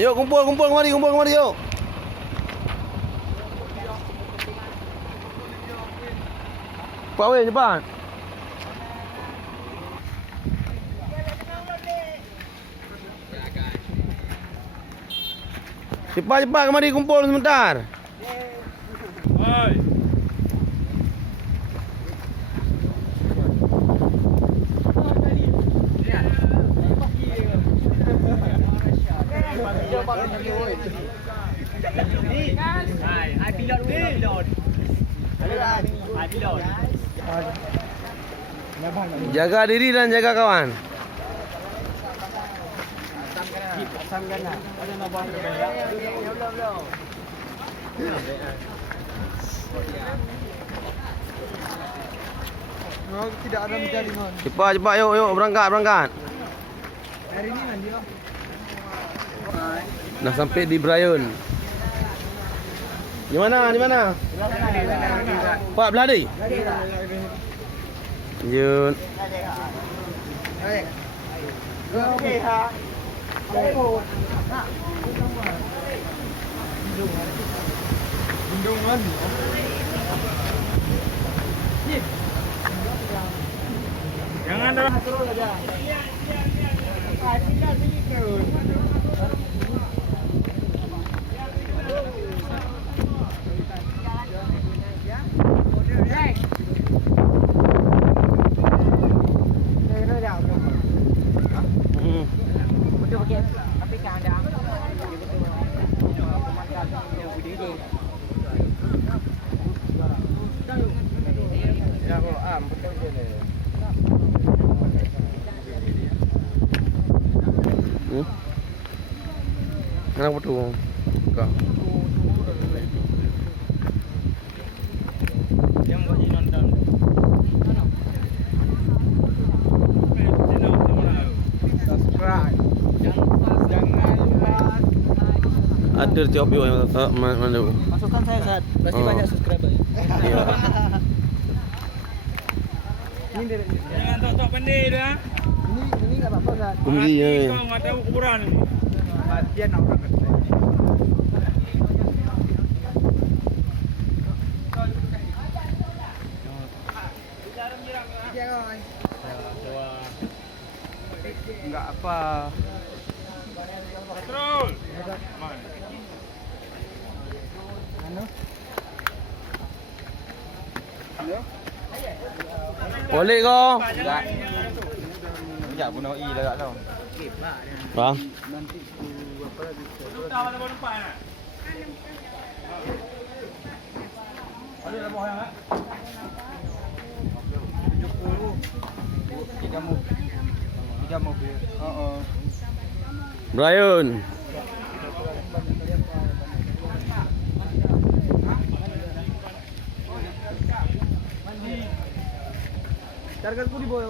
Yuk kumpul kemari yuk. Cepat weh, cepat. Cepat kemari kumpul sebentar. Oi. Jaga diri dan jaga kawan. Tidak ada medali mon. Cepat yuk berangkat. Hari ini man dia. Dah sampai di Brian. Di mana? Pak Beladi. Lanjut. Okey ha. Bindung man. Jangan dah. Terus aja. Kenapa tu? Kak. Yang buat nonton. Subscribe. Janganlah. Ada job yo mana tu? Masukkan saya Zat. Berarti Oh. banyak subscriber. Ya. Ini dia. Jangan tok pandai dah. Ini enggak apa-apa Zat. Kumri ni. Kau enggak tahu kuburan ni. Matian orang kata. Enggak apa. Patrol. Man. Ano? Boleh kau? Enggak. Enggak pun nak i dah tau. Bang. Nanti apa lagi? Tahu ada nampak nak? Ada dah bawa yang ah. 3 mobil. Oo. Brian. Carga ko di boy.